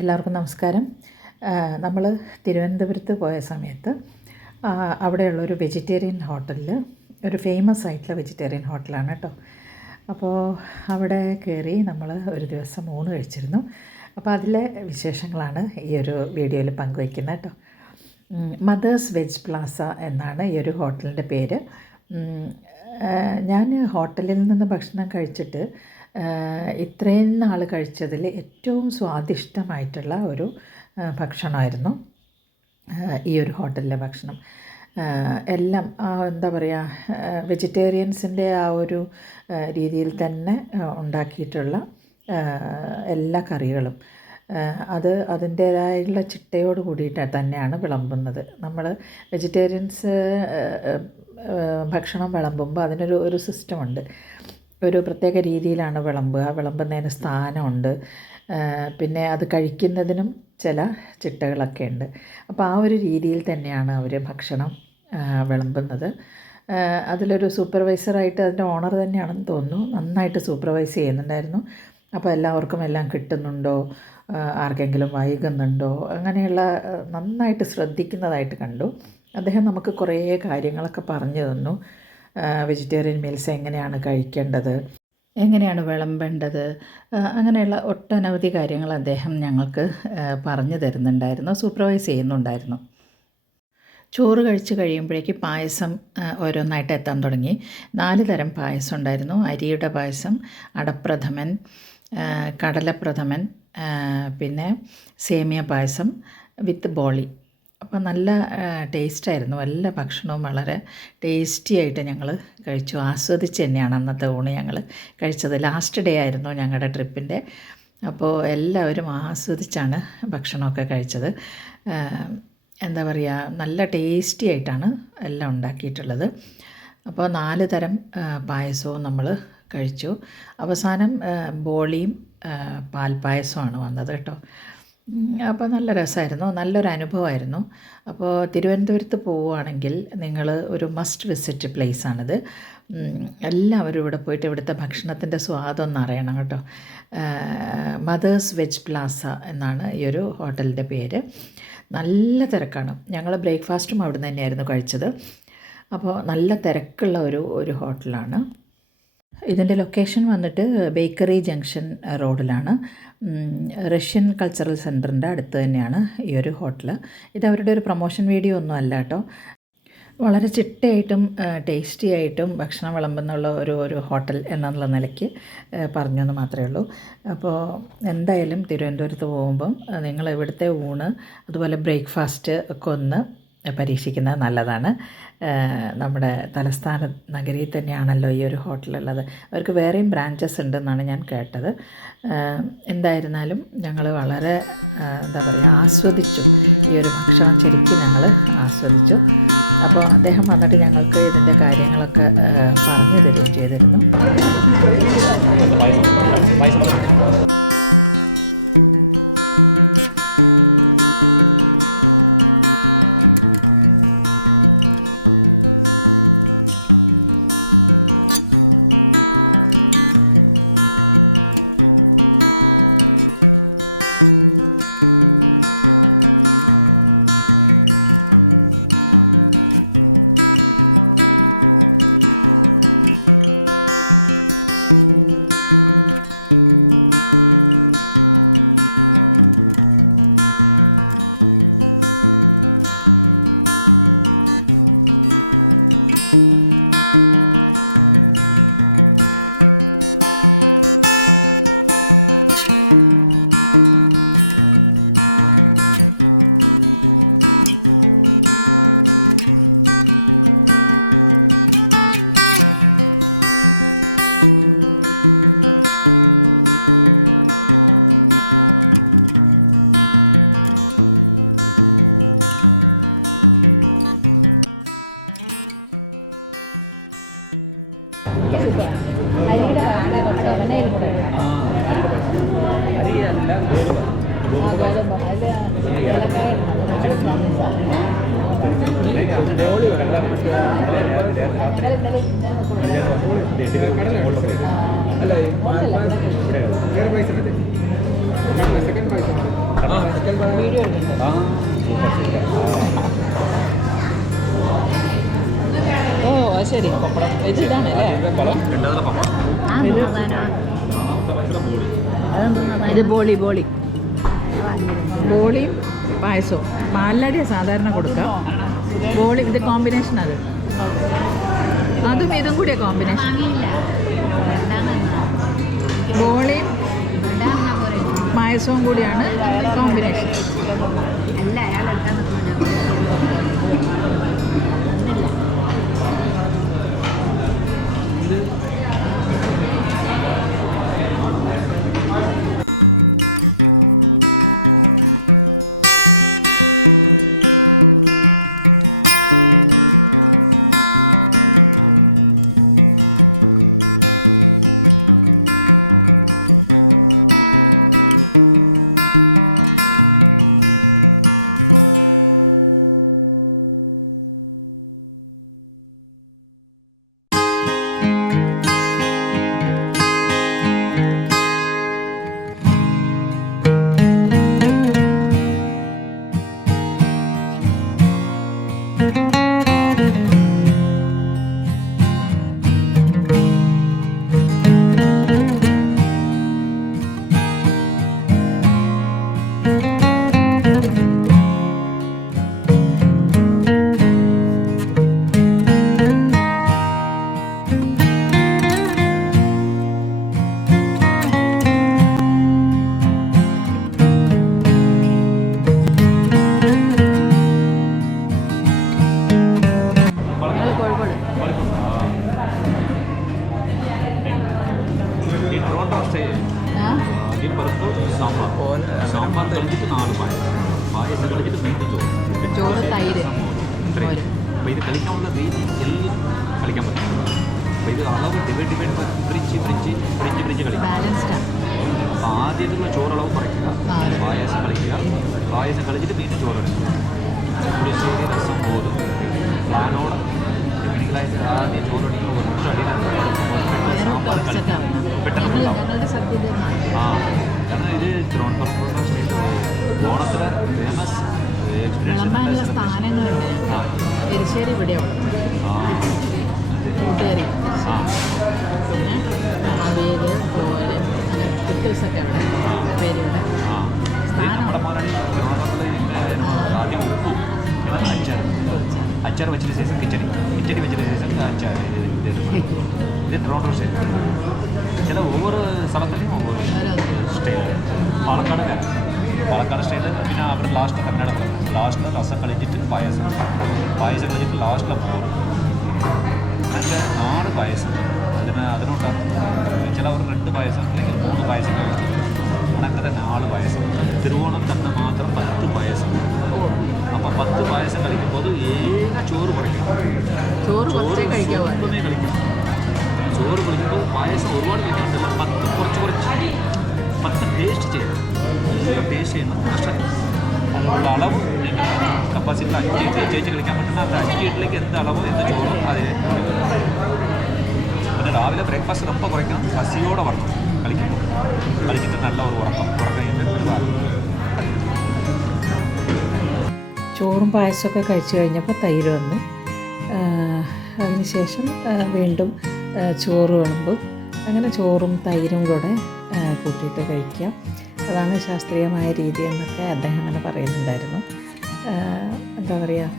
എല്ലാവർക്കും നമസ്കാരം. നമ്മൾ തിരുവനന്തപുരത്ത് പോയ സമയത്ത് അവിടെയുള്ളൊരു വെജിറ്റേറിയൻ ഹോട്ടലിൽ, ഒരു ഫേമസ് ആയിട്ടുള്ള വെജിറ്റേറിയൻ ഹോട്ടലാണ് കേട്ടോ. അപ്പോൾ അവിടെ കയറി നമ്മൾ ഒരു ദിവസം ഊണ് കഴിച്ചിരുന്നു. അപ്പോൾ അതിലെ വിശേഷങ്ങളാണ് ഈ ഒരു വീഡിയോയിൽ പങ്കുവയ്ക്കുന്നത് കേട്ടോ. മദേഴ്സ് വെജ് പ്ലാസ എന്നാണ് ഈ ഒരു ഹോട്ടലിൻ്റെ പേര്. ഞാൻ ഹോട്ടലിൽ നിന്ന് ഭക്ഷണം കഴിച്ചിട്ട് ഇത്രയും നാൾ കഴിച്ചതിൽ ഏറ്റവും സ്വാദിഷ്ടമായിട്ടുള്ള ഒരു ഭക്ഷണമായിരുന്നു ഈ ഒരു ഹോട്ടലിലെ ഭക്ഷണം. എല്ലാം എന്താ പറയുക, വെജിറ്റേറിയൻസിൻ്റെ ആ ഒരു രീതിയിൽ തന്നെ ഉണ്ടാക്കിയിട്ടുള്ള എല്ലാ കറികളും അതിൻ്റേതായുള്ള ചിട്ടയോട് കൂടിയിട്ട് തന്നെയാണ് വിളമ്പുന്നത്. നമ്മൾ വെജിറ്റേറിയൻസ് ഭക്ഷണം വിളമ്പുമ്പോൾ അതിനൊരു സിസ്റ്റമുണ്ട്. ഒരു പ്രത്യേക രീതിയിലാണ് വിളമ്പുന്നതിന് സ്ഥാനമുണ്ട്. പിന്നെ അത് കഴിക്കുന്നതിനും ചില ചിട്ടകളൊക്കെ ഉണ്ട്. അപ്പോൾ ആ ഒരു രീതിയിൽ തന്നെയാണ് അവർ ഭക്ഷണം വിളമ്പുന്നത്. അതിലൊരു സൂപ്പർവൈസറായിട്ട് അതിൻ്റെ ഓണർ തന്നെയാണെന്ന് തോന്നുന്നു, നന്നായിട്ട് സൂപ്പർവൈസ് ചെയ്യുന്നുണ്ടായിരുന്നു. അപ്പോൾ എല്ലാവർക്കും എല്ലാം കിട്ടുന്നുണ്ടോ, ആർക്കെങ്കിലും വൈകുന്നുണ്ടോ, അങ്ങനെയുള്ള നന്നായിട്ട് ശ്രദ്ധിക്കുന്നതായിട്ട് കണ്ടു. അദ്ദേഹം നമുക്ക് കുറേ കാര്യങ്ങളൊക്കെ പറഞ്ഞു തന്നു. വെജിറ്റേറിയൻ മീൽസ് എങ്ങനെയാണ് കഴിക്കേണ്ടത്, എങ്ങനെയാണ് വിളമ്പേണ്ടത്, അങ്ങനെയുള്ള ഒട്ടനവധി കാര്യങ്ങൾ അദ്ദേഹം ഞങ്ങൾക്ക് പറഞ്ഞു തരുന്നുണ്ടായിരുന്നു, സൂപ്പർവൈസ് ചെയ്യുന്നുണ്ടായിരുന്നു. ചോറ് കഴിച്ച് കഴിയുമ്പോഴേക്ക് പായസം ഓരോന്നായിട്ട് എത്താൻ തുടങ്ങി. 4 തരം പായസം ഉണ്ടായിരുന്നു. അരിയുടെ പായസം, അടപ്രഥമൻ, കടലപ്രഥമൻ, പിന്നെ സേമിയ പായസം വിത്ത് ബോളി. അപ്പോൾ നല്ല ടേസ്റ്റായിരുന്നു. എല്ലാ ഭക്ഷണവും വളരെ ടേസ്റ്റി ആയിട്ട് ഞങ്ങൾ കഴിച്ചു. ആസ്വദിച്ച് തന്നെയാണ് അന്നത്തെ ഊണ് ഞങ്ങൾ കഴിച്ചത്. ലാസ്റ്റ് ഡേ ആയിരുന്നു ഞങ്ങളുടെ ട്രിപ്പിൻ്റെ. അപ്പോൾ എല്ലാവരും ആസ്വദിച്ചാണ് ഭക്ഷണമൊക്കെ കഴിച്ചത്. എന്താ പറയുക, നല്ല ടേസ്റ്റി ആയിട്ടാണ് എല്ലാം ഉണ്ടാക്കിയിട്ടുള്ളത്. അപ്പോൾ 4 തരം പായസവും നമ്മൾ കഴിച്ചു. അവസാനം ബോളിയും പാൽപ്പായസമാണ് വന്നത് കേട്ടോ. അപ്പോൾ നല്ല രസമായിരുന്നു, നല്ലൊരു അനുഭവമായിരുന്നു. അപ്പോൾ തിരുവനന്തപുരത്ത് പോവുകയാണെങ്കിൽ നിങ്ങൾ ഒരു മസ്റ്റ് വിസിറ്റ് പ്ലേസാണിത്. എല്ലാവരും ഇവിടെ പോയിട്ട് ഇവിടുത്തെ ഭക്ഷണത്തിൻ്റെ സ്വാദൊന്നും അറിയണം കേട്ടോ. മദേഴ്സ് വെജ് പ്ലാസ എന്നാണ് ഈ ഒരു ഹോട്ടലിൻ്റെ പേര്. നല്ല തിരക്കാണ്. ഞങ്ങൾ ബ്രേക്ക്ഫാസ്റ്റും അവിടെ നിന്ന് തന്നെയായിരുന്നു കഴിച്ചത്. അപ്പോൾ നല്ല തിരക്കുള്ള ഒരു ഹോട്ടലാണ്. ഇതിൻ്റെ ലൊക്കേഷൻ വന്നിട്ട് ബേക്കറി ജംഗ്ഷൻ റോഡിലാണ്. റഷ്യൻ കൾച്ചറൽ സെൻറ്ററിൻ്റെ അടുത്ത് തന്നെയാണ് ഈ ഒരു ഹോട്ടൽ. ഇത് അവരുടെ ഒരു പ്രൊമോഷൻ വീഡിയോ ഒന്നും അല്ല കേട്ടോ. വളരെ ചിട്ടയായിട്ടും ടേസ്റ്റി ആയിട്ടും ഭക്ഷണം വിളമ്പുന്നുള്ള ഒരു ഹോട്ടൽ എന്നുള്ള നിലയ്ക്ക് പറഞ്ഞെന്ന് മാത്രമേ ഉള്ളൂ. അപ്പോൾ എന്തായാലും തിരുവനന്തപുരത്ത് പോകുമ്പം നിങ്ങൾ ഇവിടുത്തെ ഊണ് അതുപോലെ ബ്രേക്ക്ഫാസ്റ്റ് ഒക്കെ ഒന്ന് പരീക്ഷിക്കുന്നത് നല്ലതാണ്. നമ്മുടെ തലസ്ഥാന നഗരിയിൽ തന്നെയാണല്ലോ ഈ ഒരു ഹോട്ടലുള്ളത്. അവർക്ക് വേറെയും ബ്രാഞ്ചസ് ഉണ്ടെന്നാണ് ഞാൻ കേട്ടത്. എന്തായിരുന്നാലും ഞങ്ങൾ വളരെ എന്താ പറയുക, ആസ്വദിച്ചു. ഈ ഒരു ഭക്ഷണം ശരിക്കും ഞങ്ങൾ ആസ്വദിച്ചു. അപ്പോൾ അദ്ദേഹം വന്നിട്ട് ഞങ്ങൾക്ക് ഇതിൻ്റെ കാര്യങ്ങളൊക്കെ പറഞ്ഞു തരികയും ചെയ്തിരുന്നു. അരിയുടെ കുറച്ച് എണ്ണയിൽ കൂടെ ഗോതമ്പ് അതിൽ ഏലക്കായ അല്ല വീഡിയോ എടുക്കുന്നുണ്ട്. ഓ അത് ശരി, ഇത് ഇതാണ് അല്ലേ? ഇത് ബോളി ബോളിയും പായസവും. പാലടിയാണ് സാധാരണ കൊടുക്കാം. ബോളി ഇത് കോമ്പിനേഷൻ, അതും ഇതും കൂടിയാണ് കോമ്പിനേഷൻ. ബോളിയും പായസവും കൂടിയാണ് കോമ്പിനേഷൻ. സാമ്പാർ കളിച്ചിട്ട് 4 പായസം കളിച്ചിട്ട് മെയിൻ ചോറ്, തൈര്. അപ്പോൾ ഇത് കളിക്കാനുള്ള രീതി എല്ലാം കളിക്കാൻ പറ്റും. അപ്പോൾ ഇത് അളവ് ഡിവൈഡ് പിരിച്ച് കളിക്കാം. അപ്പോൾ ആദ്യമായിട്ടുള്ള ചോറളവ് കുറയ്ക്കുക, പായസം കളിക്കുക, പായസം കളിച്ചിട്ട് വീണ്ടും ചോറ് കളിക്കുക. പുളിശ്ശേരി, രസം, മോര് പ്ലാനോടെ ടെക്നിക്കലായിട്ട് ആദ്യം ചോറ് കളിക്കുമ്പോൾ ഒറ്റ അടിയിലാണ് സാമ്പാർ കളിക്കുക. പെട്ടെന്ന് ഉണ്ടാവും. കാരണം ഇത് തിരുവനന്തപുരം സ്റ്റേറ്റ് ഓണത്തിന് ഫേമസ് എക്സ്പീരിയൻസ് സ്ഥാനങ്ങളുണ്ട്. എരിശ്ശേരി ഇവിടെയാണ്, കൂട്ടുകറി, പിന്നെ അവിയൽ, തോരൻ, അങ്ങനെ പിക്കിൾസൊക്കെ ഉണ്ട്. പേരുണ്ട് നമ്മുടെ മലയാളി തിരുവനന്തപുരത്തിൽ ആദ്യം ഉപ്പും പിന്നെ അച്ചാർ വെച്ചതിന് ശേഷം കിച്ചടി വെച്ചതിന് ശേഷം അച്ചാർ. ഇത് തിരുവനന്തപുരം സ്റ്റേറ്റ്. ചില ഒവ്വൊരു സ്ഥലത്തിലും ഒവ്വൊരു സ്റ്റൈല്. പാലക്കാട് സ്റ്റൈല്. പിന്നെ അവിടെ ലാസ്റ്റ് കർണാടക ലാസ്റ്റിൽ രസം കളിച്ചിട്ട് പായസം കളിച്ചിട്ട് ലാസ്റ്റിലെ മോര്. അങ്ങനത്തെ 4 പായസം. അതിനോട്ടാണ് ചിലവർ 2 പായസം അല്ലെങ്കിൽ 3 പായസം കഴിക്കും. അങ്ങനത്തെ 4 പായസം. തിരുവോണം തന്നെ മാത്രം 10 പായസം. അപ്പോൾ 10 പായസം കഴിക്കുമ്പോൾ ഏക ചോറ് കുറയ്ക്കും. ചോറ് ഒട്ടുമേ കളിക്കും. ചോറ് കുടിക്കുമ്പോൾ പായസം ഒരുപാട് കഴിക്കാറില്ല. 10 കുറച്ച് ടേസ്റ്റ് ചെയ്യണം. എല്ലാം ടേസ്റ്റ് ചെയ്യണം. പക്ഷേ അതിനുള്ള അളവ് കപ്പാസിറ്റി 5 ചേച്ചി കളിക്കാൻ പറ്റുന്ന അത് 5 വീട്ടിലേക്ക് എന്ത് അളവ് എന്ത് ചോറും അതിന്. പിന്നെ രാവിലെ ബ്രേക്ക്ഫാസ്റ്റ് ரொம்ப കുറയ്ക്കണം. പസിയോടെ വരണം കളിക്കുമ്പോൾ. കളിച്ചിട്ട് നല്ല ഒരു ഉറക്കം കഴിഞ്ഞിട്ട് ഒരുപാട്. ചോറും പായസമൊക്കെ കഴിച്ചു കഴിഞ്ഞപ്പോൾ തൈര് വന്നു. അതിനുശേഷം വീണ്ടും ചോറ് വിളമ്പും. അങ്ങനെ ചോറും തൈരും കൂടെ കൂട്ടിയിട്ട് കഴിക്കുക. അതാണ് ശാസ്ത്രീയമായ രീതി എന്നൊക്കെ അദ്ദേഹം അങ്ങനെ പറയുന്നുണ്ടായിരുന്നു. എന്താ പറയുക,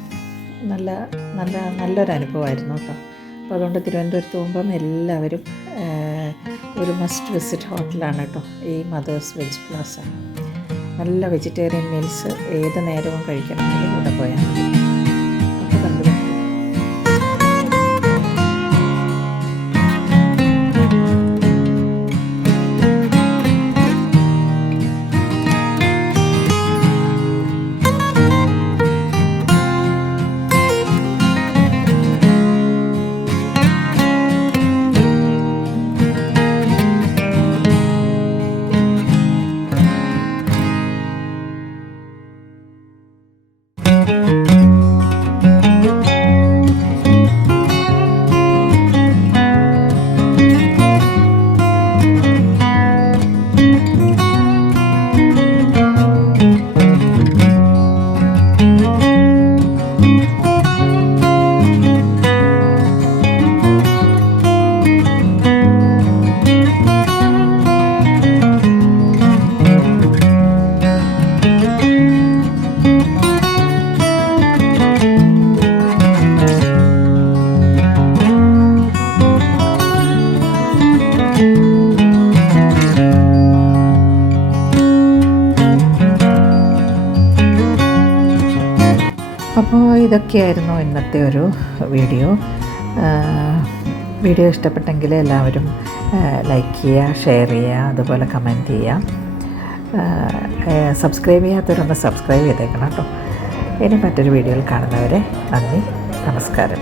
നല്ലൊരു അനുഭവമായിരുന്നു കേട്ടോ. അപ്പോൾ അതുകൊണ്ട് തിരുവനന്തപുരത്ത് പോകുമ്പം എല്ലാവരും ഒരു മസ്റ്റ് വിസിറ്റ് ഹോട്ടലാണ് കേട്ടോ ഈ മദേഴ്സ് വെജ് പ്ലാസ. നല്ല വെജിറ്റേറിയൻ മീൽസ് ഏത് നേരവും കഴിക്കണമെങ്കിൽ ഇവിടെ പോയാൽ മതി. അപ്പോൾ കണ്ടു. അപ്പോൾ ഇതൊക്കെയായിരുന്നു ഇന്നത്തെ ഒരു വീഡിയോ. വീഡിയോ ഇഷ്ടപ്പെട്ടെങ്കിൽ എല്ലാവരും ലൈക്ക് ചെയ്യുക, ഷെയർ ചെയ്യുക, അതുപോലെ കമൻറ്റ് ചെയ്യുക. സബ്സ്ക്രൈബ് ചെയ്യാത്തവരൊന്ന് സബ്സ്ക്രൈബ് ചെയ്തേക്കണം കേട്ടോ. ഇനി മറ്റൊരു വീഡിയോയിൽ കാണുന്നവരെ നന്ദി, നമസ്കാരം.